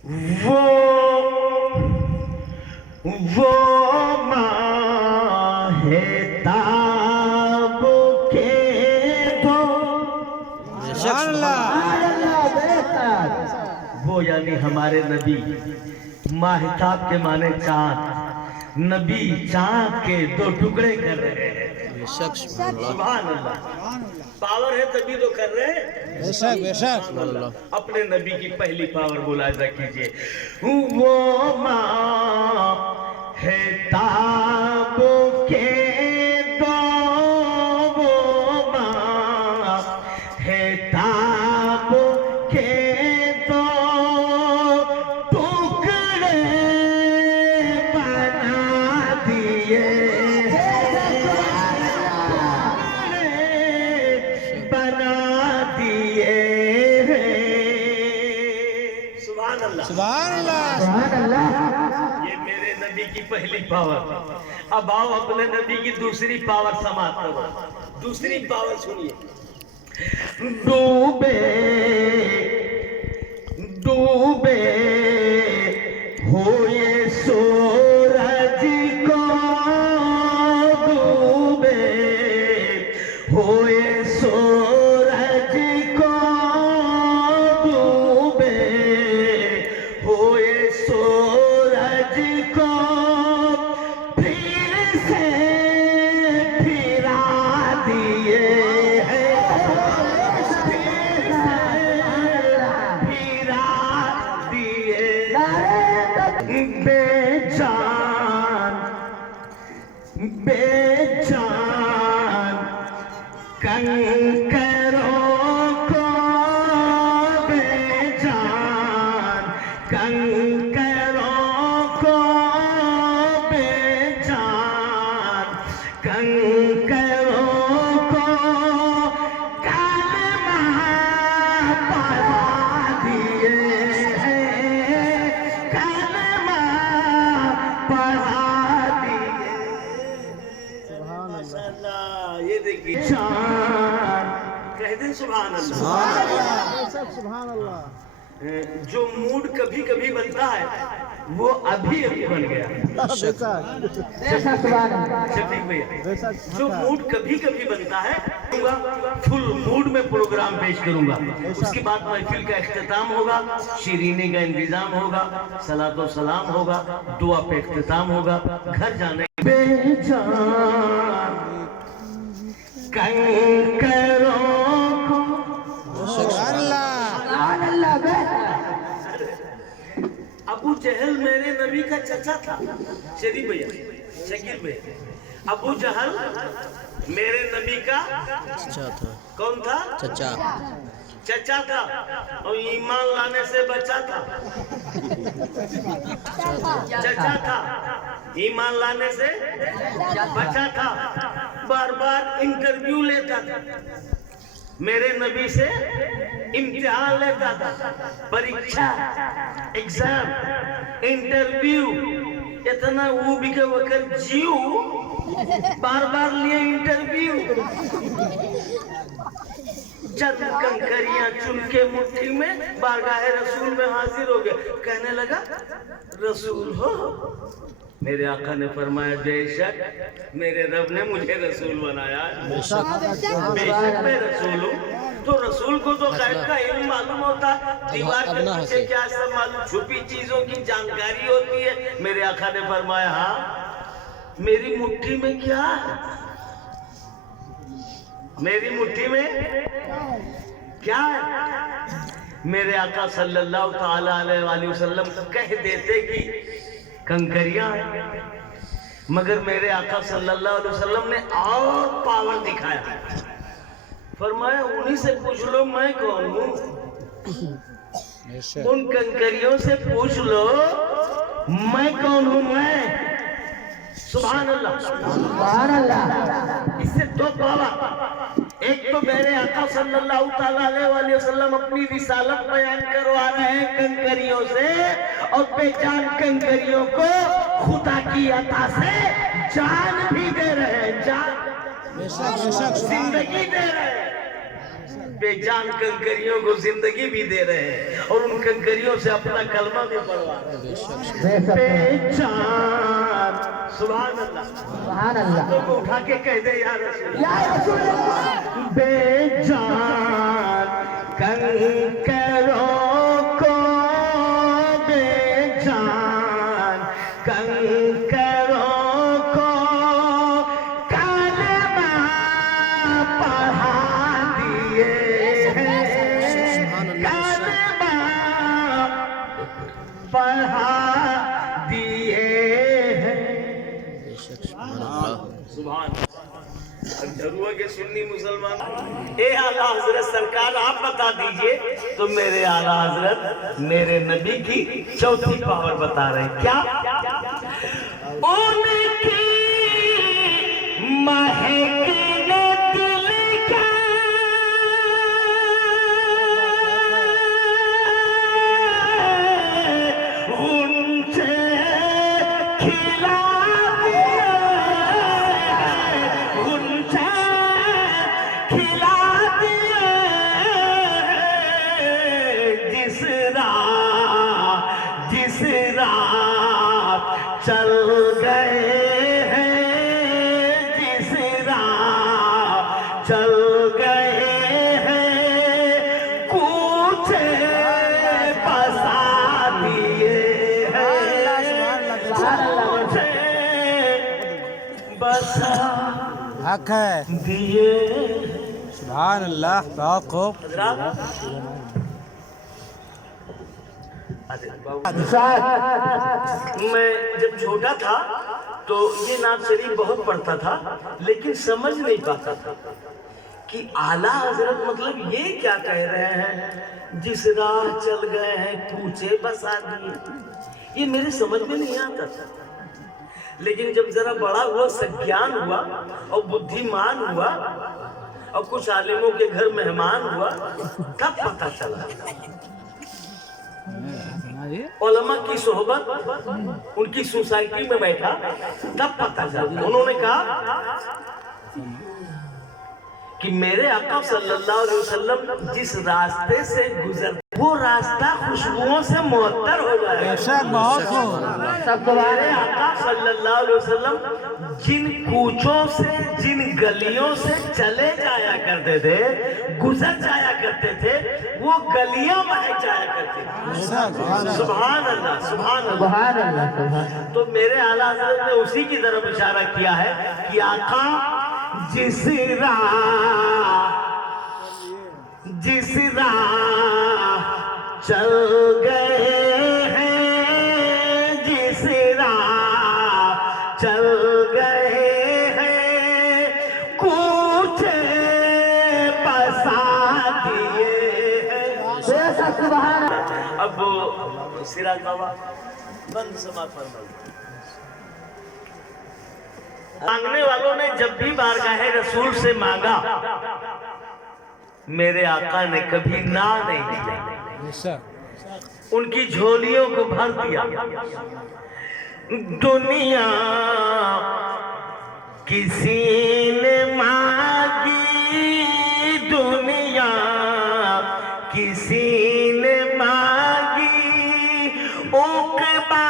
وہ ماہ تاب کے دو وہ یعنی ہمارے نبی ماہتاب کے معنی چاند نبی چاند کے دو ٹکڑے کر رہے ہیں سبحان اللہ پاور ہے تبھی تو کر رہے ہیں بے شک اپنے نبی کی پہلی پاور ملاحظہ کیجئے وہ ماہتاب کے دو وہ ماہتاب کے دو ٹکڑے بنا دیے سبحان اللہ یہ میرے نبی کی پہلی پاور اب آؤ اپنے نبی کی دوسری پاور سماعت کرو دوسری پاور سنیے ڈوبے ہوئے سورج کو ڈوبے ہوئے سورج کو ڈوبے ہوئے سورج کو پھر سے پھرا دیے بے جان کنکروں کو بے جان کنکروں کو بے جان کنکروں کو کلمہ پڑھا دیے کلمہ پڑھا یہ دیکھیے چاند کہہ دیں سبحان اللہ جو موڈ کبھی کبھی بنتا ہے وہ ابھی بن گیا شفیق بھیا جو موڈ کبھی کبھی بنتا ہے فل موڈ میں پروگرام پیش کروں گا اس کے بعد محفل کا اختتام ہوگا شیرینی کا انتظام ہوگا صلاۃ و سلام ہوگا دعا پہ اختتام ہوگا گھر جانے بے جان کنکروں کو ابو جہل میرے نبی کا چچا تھا شریف بھیا شکیل بھیا ابو جہل میرے نبی کا کون تھا چچا تھا اور ایمان لانے سے بچا تھا چچا تھا ایمان لانے سے بچا تھا بار بار انٹرویو لیتا تھا میرے نبی سے امتحان لیتا تھا پریکشا ایگزام انٹرویو اتنا وہ بھی کہ وقت جیو بار بار لیے انٹرویو چند کنکریاں چن کے مٹھی میں بارگاہ رسول میں حاضر ہو گیا کہنے لگا رسول ہو میرے آقا نے فرمایا بے شک میرے رب نے مجھے رسول بنایا بے شک میں رسول ہوں تو رسول کو تو غیب کا علم معلوم ہوتا دیوار کے پیچھے کیا سب معلوم چھپی چیزوں کی جانکاری ہوتی ہے میرے آقا نے فرمایا ہاں میری مٹھی میں کیا ہے میری مٹھی میں کیا ہے میرے آقا صلی اللہ تعالی علیہ وسلم کہہ دیتے کہ کنکریاں ہیں مگر میرے آقا صلی اللہ علیہ وسلم نے اور پاور دکھایا فرمایا انہی سے پوچھ لو میں کون ہوں ان کنکریوں سے پوچھ لو میں کون ہوں میں سبحان اللہ اس سے دو پاور ایک تو میرے آقا صلی اللہ تعالیٰ علیہ وسلم اپنی رسالت بیان کروا رہے ہیں کنکریوں سے اور بے جان کنکریوں کو خدا کی عطا سے جان بھی دے رہے ہیں جان زندگی دے رہے ہیں بے جان کنکریوں کو زندگی بھی دے رہے ہیں اور ان کنکریوں سے اپنا کلمہ بھی پڑھوا رہے ہیں. بے جان سبحان اللہ سبحان اللہ ہاتھوں کو اٹھا کے کہہ دے یا رسول یا رسول اللہ بے جان کنکروں کو بے جان کنکروں کو کلمہ پڑھا دیے ہیں کلمہ پڑھا دیے ہیں. سبحان ضرور کے سنی مسلمان اے اعلیٰ حضرت سرکار آپ بتا دیجئے تو میرے اعلیٰ حضرت میرے نبی کی چوتھی پاور بتا رہے ہیں. کیا ان کی مہک نے دل کا غنچے کھلا چل گئے ہیں جس راہ چل گئے ہیں کوچے بسا دیے ہیں کوچے بسا حق ہے دیے. سبحان اللہ بہت خوب میں جب چھوٹا تھا تو یہ نعت شریف بہت پڑھتا تھا لیکن سمجھ نہیں پاتا تھا کہ اعلیٰ حضرت مطلب یہ کیا کہہ رہے ہیں جس راہ چل گئے ہیں کوچے بسا دیے. یہ میرے سمجھ میں نہیں آتا تھا لیکن جب ذرا بڑا ہوا سگیان ہوا اور بدھیمان ہوا اور کچھ عالموں کے گھر مہمان ہوا تب پتہ چلا. علماء کی صحبت ان کی سوسائٹی میں بیٹھا تب پتہ چلا. انہوں نے کہا کہ میرے آقا صلی اللہ علیہ وسلم جس راستے سے گزر وہ راستہ خوشبوؤں سے معطر ہو جائے. بہت خوب میرے آقا صلی اللہ علیہ وسلم جن کوچوں سے جن گلیوں سے چلے جایا کرتے تھے گزر جایا کرتے تھے وہ گلیاں مہک جایا کرتے تھے. سبحان اللہ سبحان اللہ. تو میرے اعلیٰ حضرت نے اسی کی طرف اشارہ کیا ہے کہ آقا جس راہ چل گئے ہیں جس راہ چل گئے ہیں کوچے بسا دیے ہیں. اب سراج بابا بند سماعت فرمائیے. مانگنے والوں نے جب بھی بارگاہ رسول سے مانگا میرے آقا نے کبھی نہ نہیں دیا. ان کی جھولیوں کو بھر دیا. دنیا کسی نے مانگی دنیا کسی نے مانگی عقبہ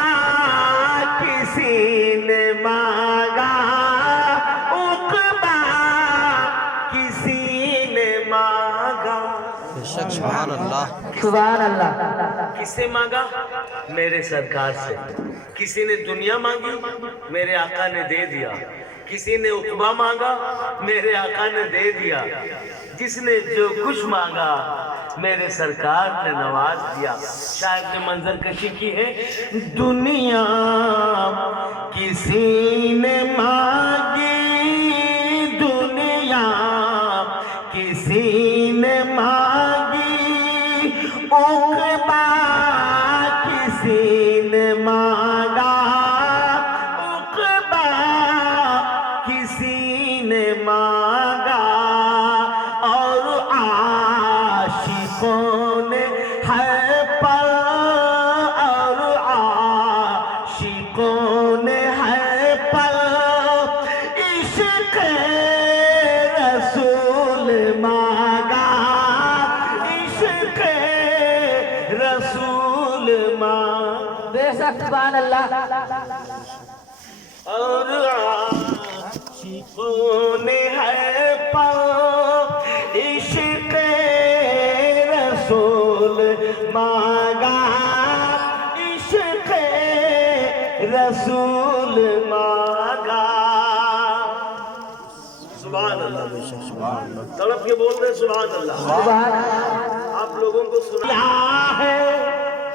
کسی نے مانگا عقبہ کسی نے مانگا. سبحان اللہ سبحان اللہ. کس سے مانگا؟ میرے سرکار سے. کسی نے دنیا مانگی میرے آقا نے دے دیا. کسی نے عقبہ مانگا میرے آقا نے دے دیا. جس نے جو کچھ مانگا میرے سرکار نے نواز دیا. شاید نے منظر کشی کی ہے. دنیا کسی نے مانگی دنیا کسی نے مانگی عقبہ کسی نے مانگا عقبہ کسی نے مانگا. اور عاشقوں نے ہر پل اور عاشقوں نے ہر پل عشق رسول مانگا बेशक सुभान अल्लाह और आशिकों ने है पाओ इश्क़ रसूल मांगा, इश्क़ रसूल मांगा। सुभान अल्लाह, तड़प के बोल रहे सुभान अल्लाह। सुभान आप लोगों को सुना है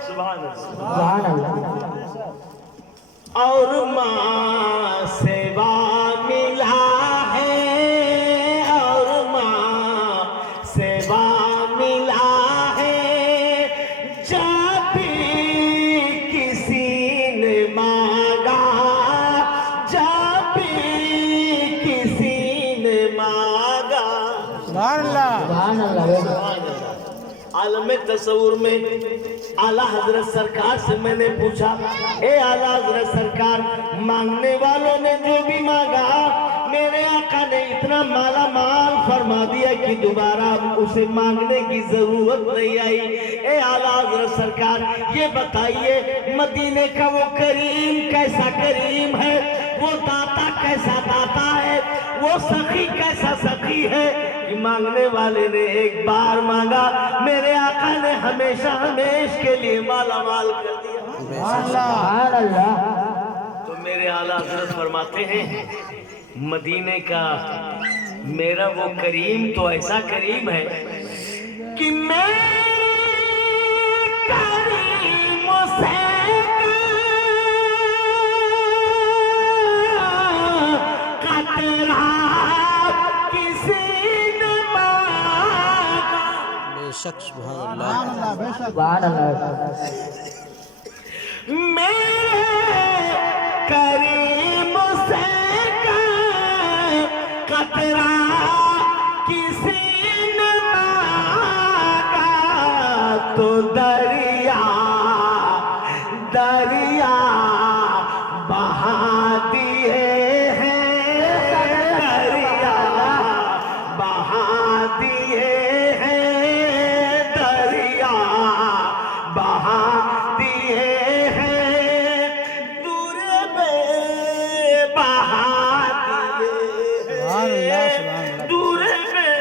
सुभान अल्लाह। सुभान अल्लाह और माँ सेवा मिला है, और माँ सेवा मिला है, जब भी किसी ने मांगा, जब भी किसी ने मांगा। सुभान अल्लाह। सुभान अल्लाह आलम तस्वुर में आला हजरत सरकार से मैंने पूछा, ए आला हजरत सरकार, मांगने वालों ने जो भी मांगा मेरे आका ने इतना माला माल फरमा दिया कि दोबारा उसे मांगने की जरूरत नहीं आई। ए आला हजरत सरकार, ये बताइए मदीने का वो करीम कैसा करीम है, वो दाता कैसा दाता है, वो सखी कैसा सखी है कि मांगने वाले ने एक बार मांगा, मेरे आका ने हमेशा हमेश के लिए माला माल कर दिया। सुभान अल्लाह तो मेरे आला हजरत फरमाते हैं, मदीने का मेरा वो करीम तो ऐसा करीम है कि मैं करीम से कतरा किसी ने मांगा। बेशक सुभान अल्लाह। सुभान अल्लाह मेरे करीम से कतरा किसी ने मांगा, तो दरिया दरिया बहा दिए हैं, दरिया बहा दिए हैं, दरिया बहा दिए हैं, दूर में बहा दिए सुभान अल्लाह। हैं, सुभान अल्लाह। दूर में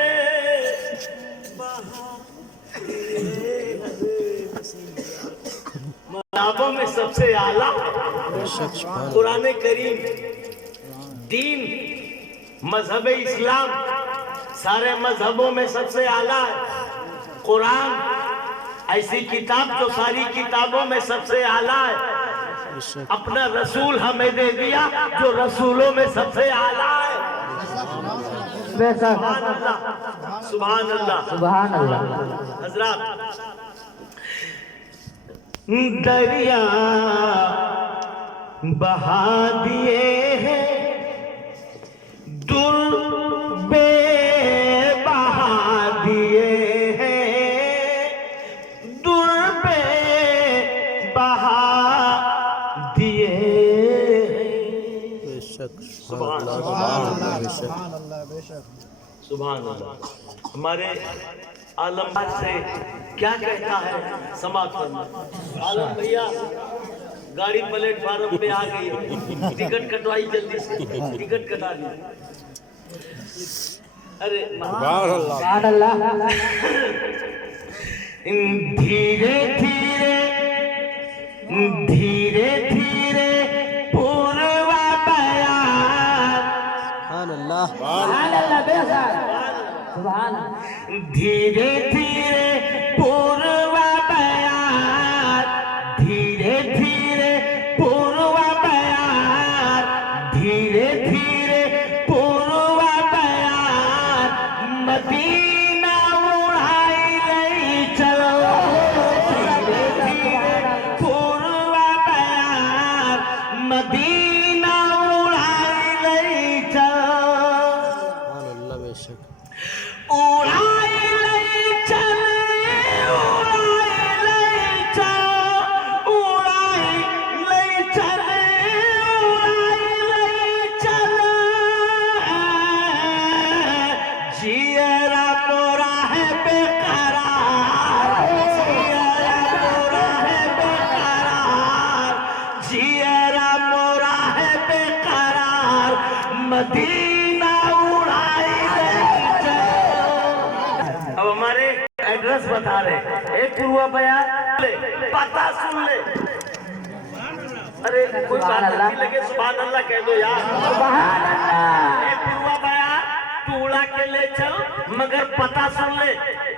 बहा दिए हैं। किताबों में सबसे आला बेशक सुभान कुरान करीम, दीन, मजहब इस्लाम सारे मजहबों में सबसे आला है कुरान। ऐसी किताब जो सारी किताबों में सबसे आला है। बेशक अपना रसूल हमें दे दिया जो रसूलों में सबसे आला है। बेशक सुभान अल्लाह, सुभान अल्लाह। सुभान अल्लाह हजरात, दरिया बहा दिए हैं, दुर्बे बहा दिए हैं, दुर्बे बहा दिए हैं। बेशक सुभान सुभान अल्लाह, अल्लाह। बेशक सुभान अल्लाह। हमारे आलम से क्या कहता है समाप्त करना। आलम भैया गाड़ी प्लेटफार्म पे आ गई, टिकट कटवाई जल्दी से, टिकट कटा दी। अरे सुभान अल्लाह धीरे धीरे धीरे धीरे पूर्वा बयान, सुभान अल्लाह। सुभान अल्लाह बेशक सुभान धीरे धीरे पूर्वा बयान, धीरे धीरे पूर्वा बयान, धीरे धीरे पूर्वा बयान, मदीना उड़ाई गई चलो, धीरे धीरे पूर्वा बयान, मदीना उड़ाई गई चलो, सुभान अल्लाह। बेशक उड़ाई लई चले मदीना उड़ाई नहीं चल। अब हमारे एड्रेस बता रहे, एक पूर्वा बयान ले, पता सुन ले। अरे कोई बात नहीं लगे, सुभान अल्लाह कह दो यार। सुभान अल्लाह। एक पूर्वा बयान तू उड़ा के ले चल, मगर पता सुन ले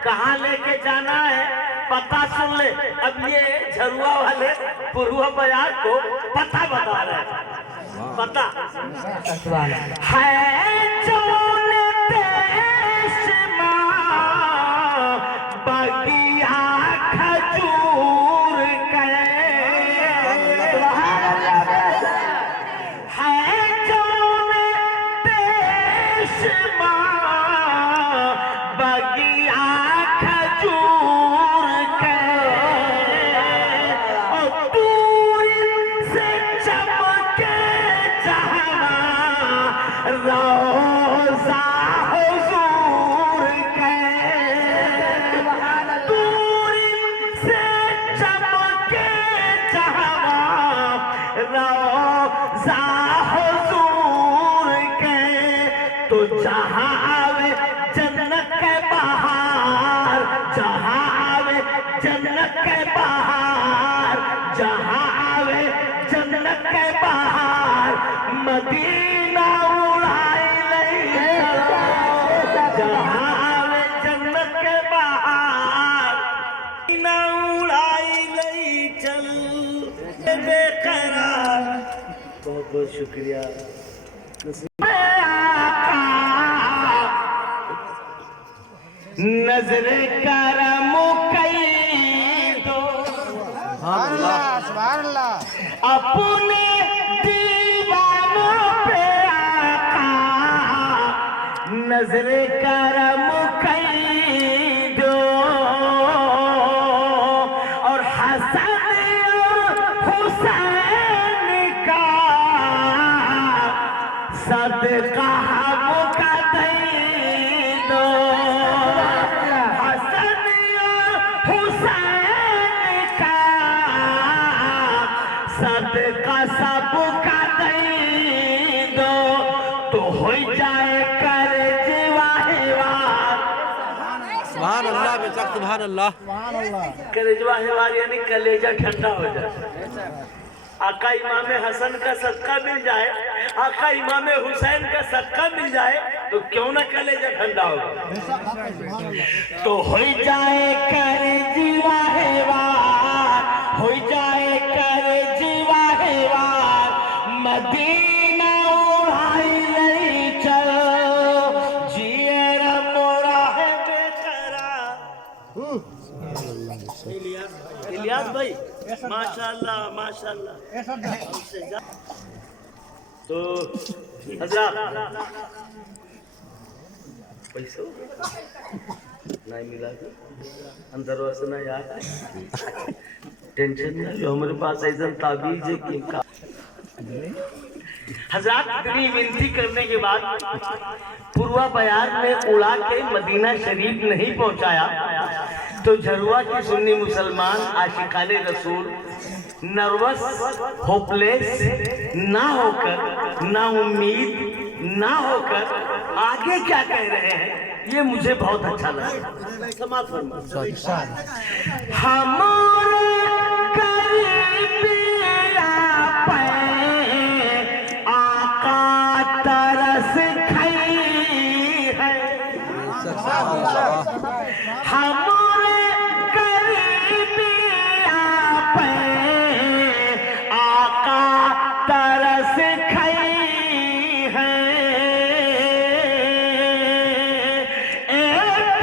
कहाँ लेके जाना है, पता सुन ले। अब ये झरुआ वाले पूर्वा बयान को पता बता रहे हैं, पता है जौन देश मां बगिया खजूर के, है जौन देश मां बगिया खजूर के, और दूर से चमके जहां रोज़ा हुजूर के, दूर से चमके जहां रोज़ा हुजूर के, तो जहां आवे जन्नत के बाहर, जहां आवे जन्नत के बाहर, जहां आवे जन्नत के बाहर, मदीना उड़ाई नहीं चल। जहां आवे जन्नत के बाहर, मदीना उड़ाई नहीं चल। बेकरार, बहुत बहुत शुक्रिया। नजरे करम कई दो अपने दीवानों पे आका, नजरे करम कई दो, और हसन और हुसैन का सदका हमका दे दो, हसन और हुसैन का सदका सबका दे दो, तो हो जाए कर जीवाहेवार। सुभान अल्लाह बेशक सुभान अल्लाह। कलेजा हेवार यानी कलेजा ठंडा हो जाए। आका इमाम हसन का सदका मिल जाए, आका इमाम हुसैन का सदका मिल जाए, तो क्यों ना कलेजा ठंडा हो। तो हो जाए कर जीवा हेवार, हो जाए कर जीवा हेवार, मदीना उड़ाई नहीं चल, जिए मोड़ा है बेकरार। इलियास भाई माशाल्लाह माशाल्लाह। तो हजरत पैसा नहीं मिला तो अंदर वैसे ना यार, टेंशन ना लो, हमारे पास ऐसा ताबीज है कि का हजरत इतनी विनती करने के बाद पूर्वा बयार में उड़ा के मदीना शरीफ नहीं पहुंचाया, तो झरुआ की सुन्नी मुसलमान आशिकाने रसूल नर्वस होपलेस ना होकर, ना उम्मीद ना होकर आगे क्या कह रहे हैं, ये मुझे बहुत अच्छा लगा। समाप्त फरमा। हमारे करीबिया पे आका तरस खई है, हमारे करीबिया पे आका तरस खई है, एक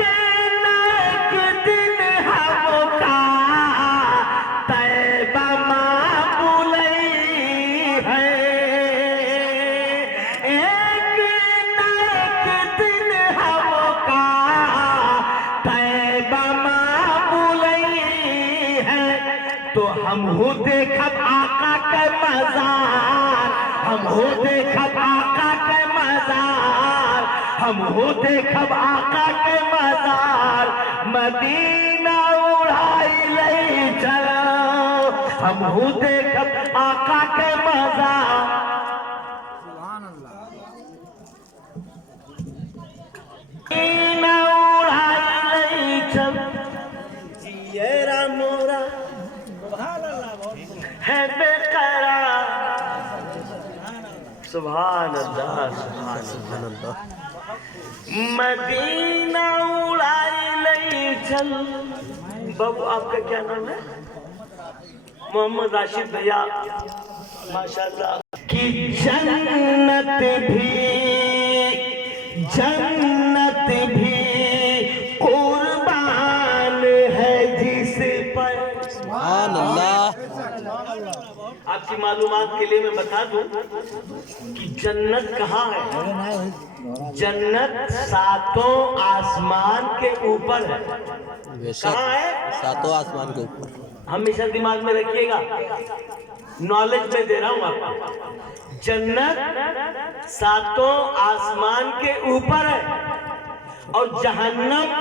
दिन हमका तैबा माबुलई है, एक दिन हमका तैबा माबुलई है, तो हम हो देखब आका के मजार, हम हो देखब आका के मजार, हम हो देखब आका के मजार, मदीना उड़ाई ले चलो, हम हो देखब आका के मजार। سبحان اللہ سبحان اللہ مدینہ اڑائی لئی چل بابو آپ کا کیا نام ہے محمد راشد بھیا ماشاءاللہ کی جنت بھی قربان ہے جس پر سبحان اللہ آپ کی معلومات کے لیے میں بتا دوں کہ جنت کہاں ہے جنت ساتوں آسمان کے اوپر ہے کہاں ہے ساتوں آسمان کے اوپر ہمیشہ دماغ میں رکھیے گا نالج میں دے رہا ہوں آپ کو جنت ساتوں آسمان کے اوپر ہے اور جہنم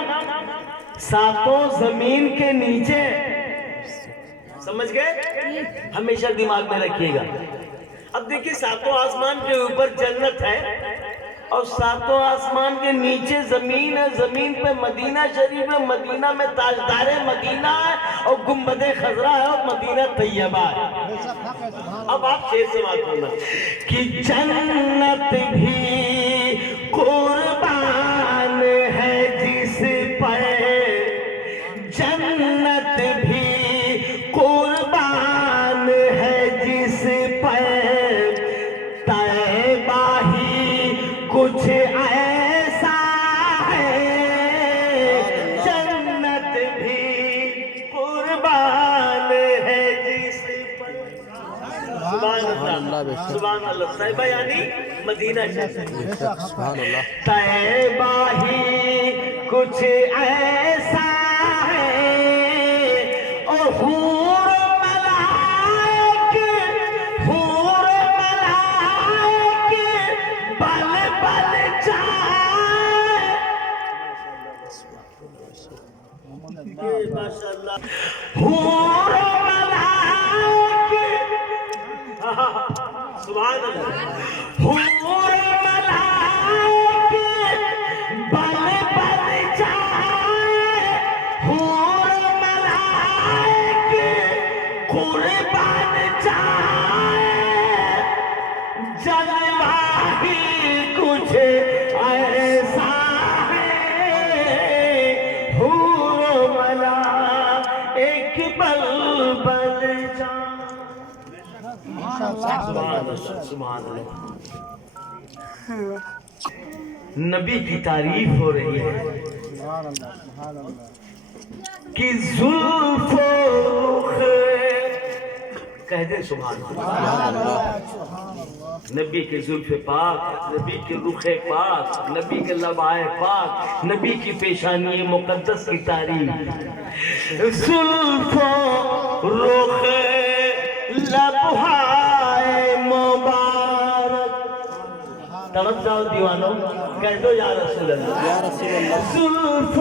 ساتوں زمین کے نیچے ہے سمجھ گئے ہمیشہ دماغ میں رکھیے گا اب دیکھیے ساتوں آسمان کے اوپر جنت ہے اور ساتوں آسمان کے نیچے زمین ہے زمین پہ مدینہ شریف ہے مدینہ میں تاجدار مدینہ ہے اور گنبد خضرا ہے اور مدینہ طیبہ ہے اب آپ شیر سے بات کرنا کہ جنت بھی قربان ہے جس پر جنت بھی قربان ہے جس پر طیبہ ہی کچھ ایسا ہے جنت بھی قربان ہے جس پر سبحان اللہ سبحان اللہ طیبہ یعنی مدینہ سبحان اللہ طیبہ ہی کچھ ایسا ہے اور حور ملائک بل بل چاہے ماشاءاللہ حور ملائک سبحان اللہ حور ملائک بل بل چاہے حور ملائک قربان چاہے جلوہ ہی کچھ ایسا ہے حور ملائک بل بل چاہے سبحان اللہ نبی کی تعریف ہو رہی ہے کہ زلف و رخ کہہ دیں سبحان اللہ نبی کے زلف پاک نبی کے رخ پاک نبی کے لبائے پاک نبی کی پیشانی مقدس کی تعریف زلف و رخ لبہائے مبارک طرف جاؤ دیوانوں کہہ دو یا رسول اللہ یا رسول اللہ زلف و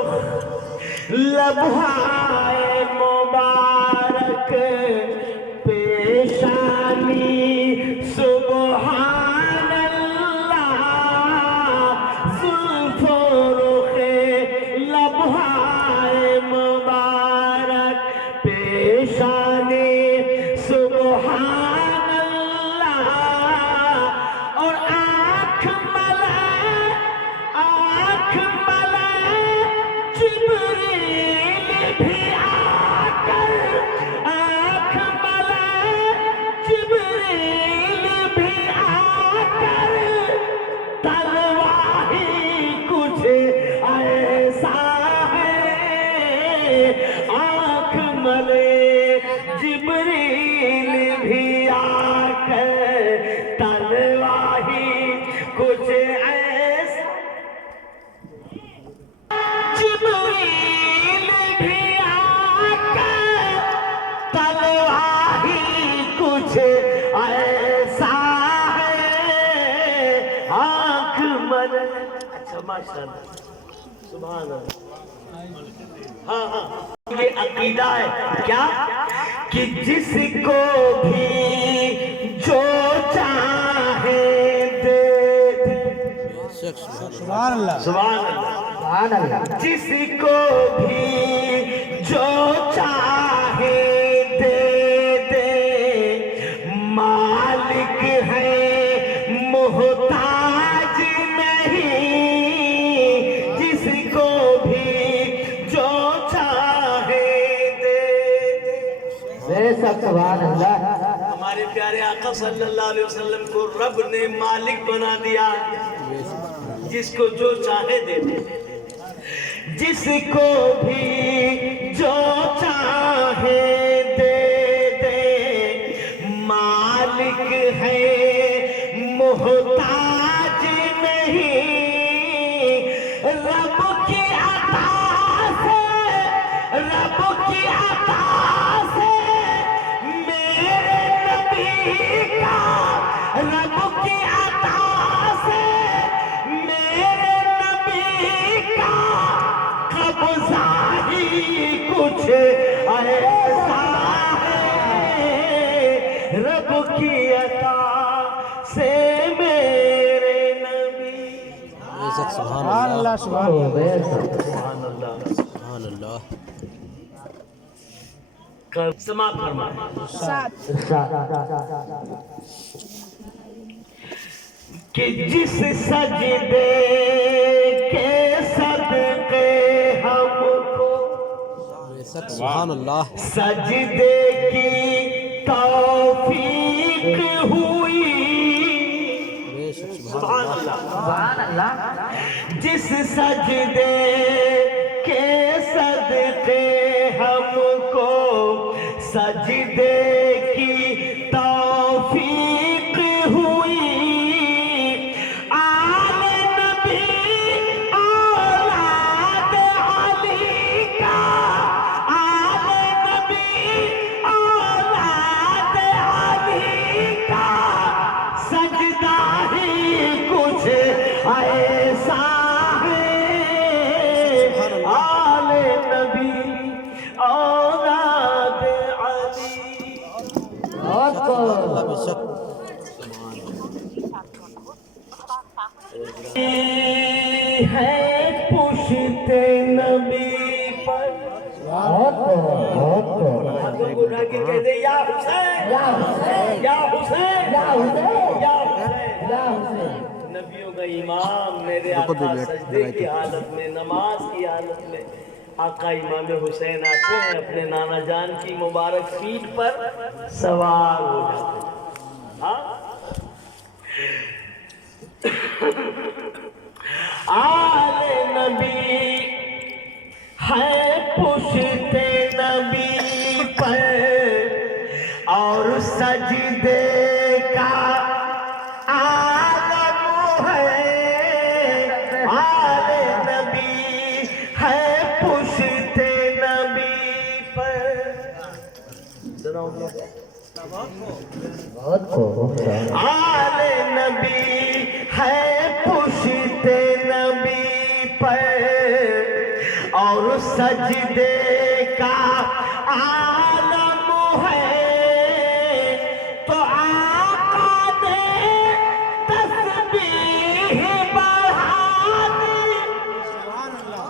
رخ لبہائے مبارک پیشانی سبحان اللہ زلف و رخ لبہائے مبارک پیشانی سبحان اللہ اور آنکھ ملائے جبریل بھی آ کر آنکھ ملائے جبریل بھی آ کر تلوہ ہی کچھ ایسا ہے آنکھ ملے جبریل بھی آ کر تلوہ ہی کچھ ایسا جبریل بھی آ کر تلوہ ہی کچھ ایسا ہے آنکھ ملے اچھا ماشاءاللہ سبحان اللہ ہاں ہاں یہ عقیدہ ہے کیا کہ جس کو بھی جو چاہے دے سبحان اللہ सुभान अल्लाह। जिस को भी जो चाहे दे दे, मालिक है मोहताज नहीं। जिसको भी जो चाहे दे दे। सुभान अल्लाह। हमारे प्यारे आका सल्लल्लाहु अलैहि वसल्लम को रब ने मालिक बना दिया, जिसको जो चाहे दे दे। जिसको भी जो चाहे दे दे, मालिक है मोहताज नहीं। रब की अता से, रब की अता से मेरे नबी का, रब की अता से मेरे नबी का कब्जा ही कुछ ऐसा है। रब की अता से मेरे नबी। बेशक सुभान अल्लाह सुभान अल्लाह। सुभान अल्लाह। सुभान अल्लाह। समाप्त फरमाए कि जिस सजदे के सदके हमको बेशक सुभान अल्लाह। सजदे की तौफीक हुई। बेशक सुभान अल्लाह। सुभान अल्लाह। जिस सजदे के सदके हमको सजदे की तौफीक हुई। आले नबी औलाद अली का, आले नबी औलाद अली का सजदा ही कुछ ऐसा है। आले नबी औलाद अली। अल्लाह बेशक है पुश्ते नबी पर। हाथों को उठा के कह दे या हुसैन, या हुसैन, या हुसैन, या हुसैन, या हुसैन, या हुसैन। नबियों का इमाम मेरे आका सजदे की हालत में, नमाज की हालत में, आका इमाम हुसैन आते हैं, अपने नाना जान की मुबारक सीट पर सवार हो जाते हैं। हाँ? आले नबी है पुश्ते नबी पर और सजदे का आलम है। आले नबी है पुश्ते नबी पर। आले नबी है पुश्ते नबी पर और सजदे का आलम है। तो आका ने तस्बीह बढ़ा दी।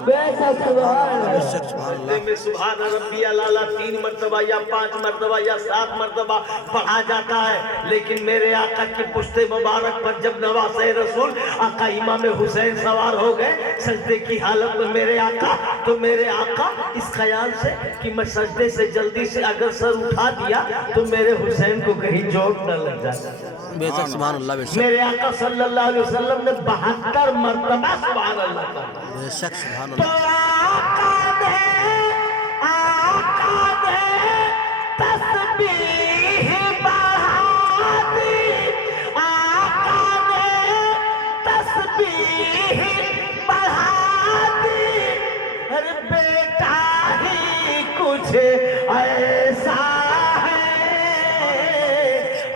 बेशक सुभान अल्लाह। बेशक सुभान अल्लाह। में सुभान रब्बिया लाला 3 मरतबा या 5 मरतबा या 7 मरतबा पढ़ा जाता है। लेकिन मेरे आका की पुश्ते मुबारक पर जब नवासे रसूल आका इमाम हुसैन सवार हो गए सजदे की हालत में मेरे आका, तो मेरे आका इस ख्याल से कि मैं सजदे से जल्दी से अगर सर उठा दिया तो मेरे हुसैन को कहीं चोट न लग जाए। बेशक सुभान अल्लाह। बेशक मेरे आका सल्लल्लाहु अलैहि वसल्लम ने 72 मरतबा सुभान अल्लाह कहा। बेशक सुभान तो अल्लाह। आका ने तस्बीह बढ़ा दी। आका ने तस्बीह बढ़ा दी। अरे बेटा ही कुछ ऐसा है।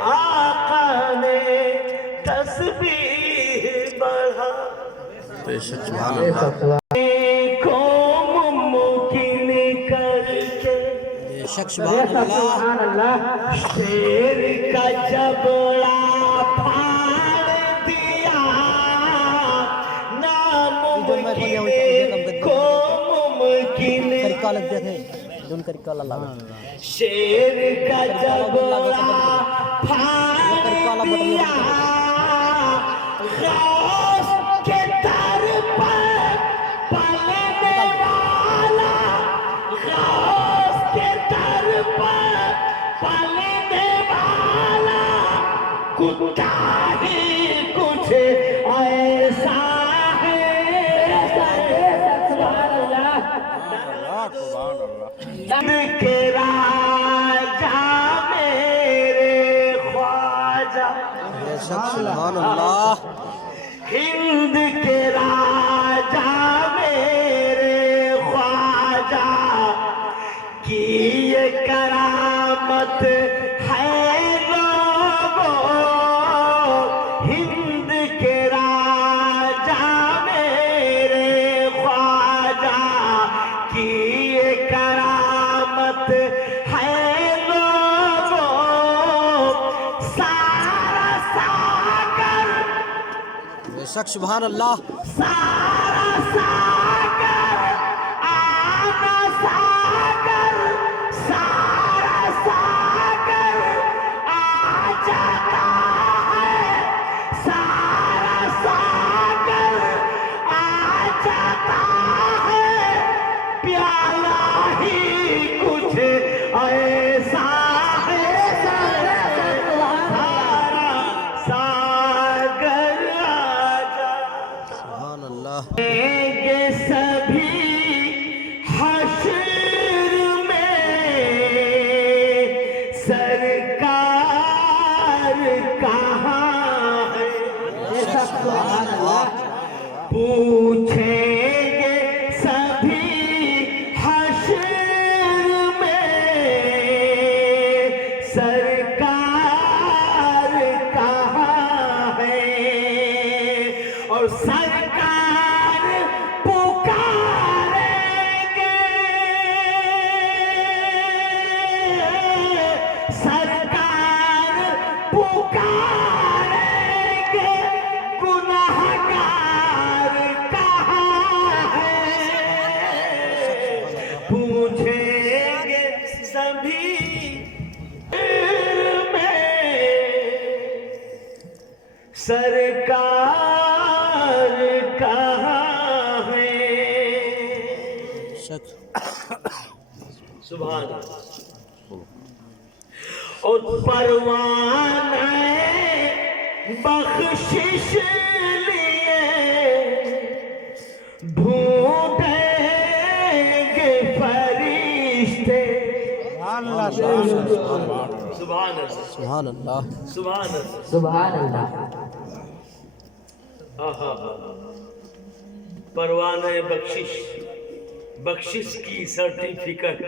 आका ने तस्बीह बढ़ा। बेशक सुभान अल्लाह। बेशक सुभान अल्लाह। शेर का जबड़ा फाड़ दिया, नाम कालक देखे दोन करी काला लागा शेर का जब काला बटन गौस के दर पर पलने वाला, गौस के दर पर पलने वाला कुत्ता ही कुछ ऐसा है। हिंद के राजा मेरे ख्वाजा, बेशक सुभान अल्लाह हिंद के राजा मेरे ख्वाजा की ये करामत है लोगों, हिंद के राजा मेरे ख्वाजा की ये करामत है लोगों। सारा सागर, बेशक सुभान अल्लाह सारा सागर आना सागर, सारा सागर आ जाता है, सारा सागर आ जाता है, प्याला ही कुछ ऐसा है, सारा सागर आ जाता सुभान अल्लाह ये सभी हश्र में सरकार कहाँ है, पूछेंगे सभी हश्र में सरकार कहाँ है, और सरकार पुकारेंगे, सरकार पुकारेंगे, गुनहगार कहाँ है, पूछेंगे सभी में सरकार कहाँ है। बेशक सुभान अल्लाह। और परवाने बख्शिश लिए ढूंढेंगे फरिश्ते। सुभान अल्लाह, सुभान अल्लाह सुभान अल्लाह। सुभान अल्लाह। आहा, परवाने बख्शिश, बख्शिश की सर्टिफिकेट